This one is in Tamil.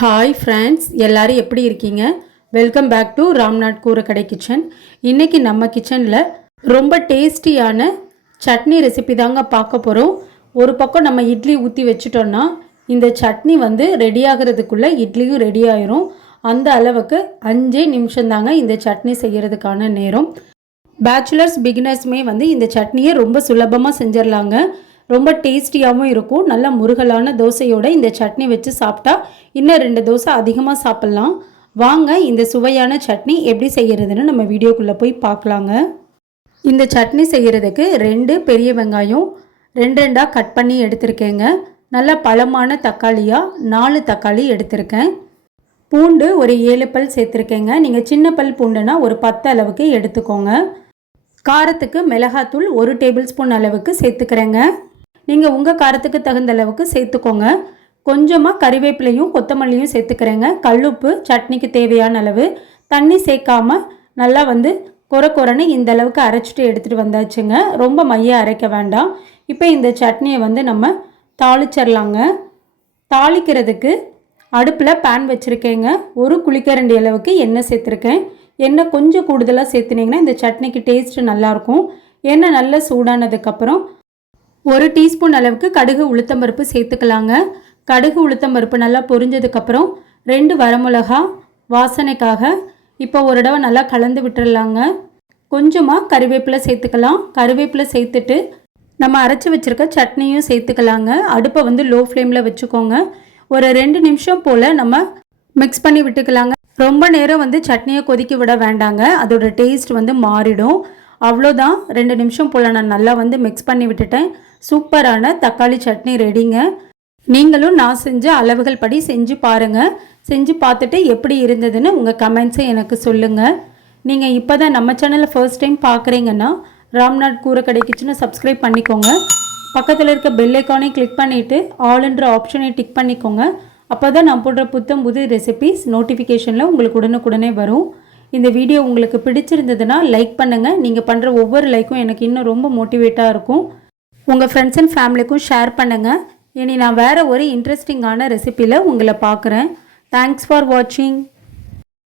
ஹாய் ஃப்ரெண்ட்ஸ், எல்லாரும் எப்படி இருக்கீங்க? Welcome back to Ramnath Koorakadai kitchen. இன்றைக்கி நம்ம கிச்சனில் ரொம்ப டேஸ்டியான சட்னி ரெசிபி தாங்க பார்க்க போகிறோம். ஒரு பக்கம் நம்ம இட்லி ஊற்றி வச்சுட்டோன்னா இந்த சட்னி ரெடி ஆகிறதுக்குள்ளே இட்லியும் ரெடி ஆயிரும். அந்த அளவுக்கு 5 நிமிஷம் தாங்க இந்த சட்னி செய்கிறதுக்கான நேரம். பேச்சுலர்ஸ் பிகினர்ஸுமே இந்த சட்னியை ரொம்ப சுலபமாக செஞ்சிடலாங்க. ரொம்ப டேஸ்டியாகவும் இருக்கும். நல்ல முருகலான தோசையோடு இந்த சட்னி வச்சு சாப்பிட்டா இன்னும் 2 தோசை அதிகமாக சாப்பிட்லாம். வாங்க இந்த சுவையான சட்னி எப்படி செய்கிறதுன்னு நம்ம வீடியோக்குள்ளே போய் பார்க்கலாங்க. இந்த சட்னி செய்கிறதுக்கு 2 பெரிய வெங்காயம் 2 கட் பண்ணி எடுத்திருக்கேங்க. நல்ல பழமான தக்காளியாக 4 தக்காளி எடுத்திருக்கேன். பூண்டு ஒரு 7 பல் சேர்த்துருக்கேங்க. நீங்கள் சின்ன பல் பூண்டுனா ஒரு 10 அளவுக்கு எடுத்துக்கோங்க. காரத்துக்கு மிளகாத்தூள் 1 டேபிள் ஸ்பூன் அளவுக்கு சேர்த்துக்கிறேங்க. நீங்கள் உங்கள் காரத்துக்கு தகுந்த அளவுக்கு சேர்த்துக்கோங்க. கொஞ்சமாக கறிவேப்பிலையும் கொத்தமல்லியும் சேர்த்துக்கிறேங்க. கல்லுப்பு சட்னிக்கு தேவையான அளவு. தண்ணி சேர்க்காமல் நல்லா கொரன்னு இந்த அளவுக்கு அரைச்சிட்டு எடுத்துகிட்டு வந்தாச்சுங்க. ரொம்ப மைய அரைக்க வேண்டாம். இப்போ இந்த சட்னியை நம்ம தாளிச்சிடலாங்க. தாளிக்கிறதுக்கு அடுப்பில் பேன் வச்சுருக்கேங்க. ஒரு குழிக்கரண்டி அளவுக்கு எண்ணெய் சேர்த்துருக்கேன். எண்ணெய் கொஞ்சம் கூடுதலாக சேர்த்துனிங்கன்னா இந்த சட்னிக்கு டேஸ்ட்டு நல்லாயிருக்கும். எண்ணெய் நல்லா சூடானதுக்கப்புறம் 1 டீஸ்பூன் அளவுக்கு கடுகு உளுத்தம்பருப்பு சேர்த்துக்கலாங்க. கடுகு உளுத்தம்பருப்பு நல்லா பொரிஞ்சதுக்கப்புறம் 2 வரமிளகா வாசனைக்காக இப்போ ஒரு தடவை நல்லா கலந்து விட்டுடலாங்க. கொஞ்சமாக கறிவேப்பிலை சேர்த்துக்கலாம். கறிவேப்பிலை சேர்த்துட்டு நம்ம அரைச்சி வச்சுருக்க சட்னியும் சேர்த்துக்கலாங்க. அடுப்பை லோ ஃப்ளேமில் வச்சுக்கோங்க. ஒரு 2 நிமிஷம் போல் நம்ம மிக்ஸ் பண்ணி விட்டுக்கலாங்க. ரொம்ப நேரம் சட்னியை கொதிக்க விட வேண்டாங்க. அதோட டேஸ்ட் மாறிடும். அவ்வளோதான். 2 நிமிஷம் போல் நான் நல்லா மிக்ஸ் பண்ணி விட்டுட்டேன். சூப்பரான தக்காளி சட்னி ரெடிங்க. நீங்களும் நான் செஞ்ச அளவுகள் படி செஞ்சு பாருங்கள். செஞ்சு பார்த்துட்டு எப்படி இருந்ததுன்னு உங்கள் கமெண்ட்ஸை எனக்கு சொல்லுங்கள். நீங்கள் இப்போ தான் நம்ம சேனலை ஃபர்ஸ்ட் டைம் பார்க்குறீங்கன்னா ராம்நாத் கூரக்கடை கிச்சனை சப்ஸ்கிரைப் பண்ணிக்கோங்க. பக்கத்தில் இருக்க பெல் ஐக்கானை கிளிக் பண்ணிவிட்டு ஆல்ன்ற ஆப்ஷனை டிக் பண்ணிக்கோங்க. அப்போ தான் நான் போடுற புது ரெசிபீஸ் நோட்டிஃபிகேஷனில் உங்களுக்கு உடனுக்குடனே வரும். இந்த வீடியோ உங்களுக்கு பிடிச்சிருந்ததுன்னா லைக் பண்ணுங்கள். நீங்கள் பண்ணுற ஒவ்வொரு லைக்கும் எனக்கு இன்னும் ரொம்ப மோட்டிவேட்டாக இருக்கும். உங்கள் ஃப்ரெண்ட்ஸ் அண்ட் ஃபேமிலிக்கும் ஷேர் பண்ணுங்கள். இனி நான் வேறு ஒரு இன்ட்ரெஸ்டிங்கான ரெசிபியில் உங்களை பார்க்குறேன். தேங்க்ஸ் ஃபார் வாட்சிங்.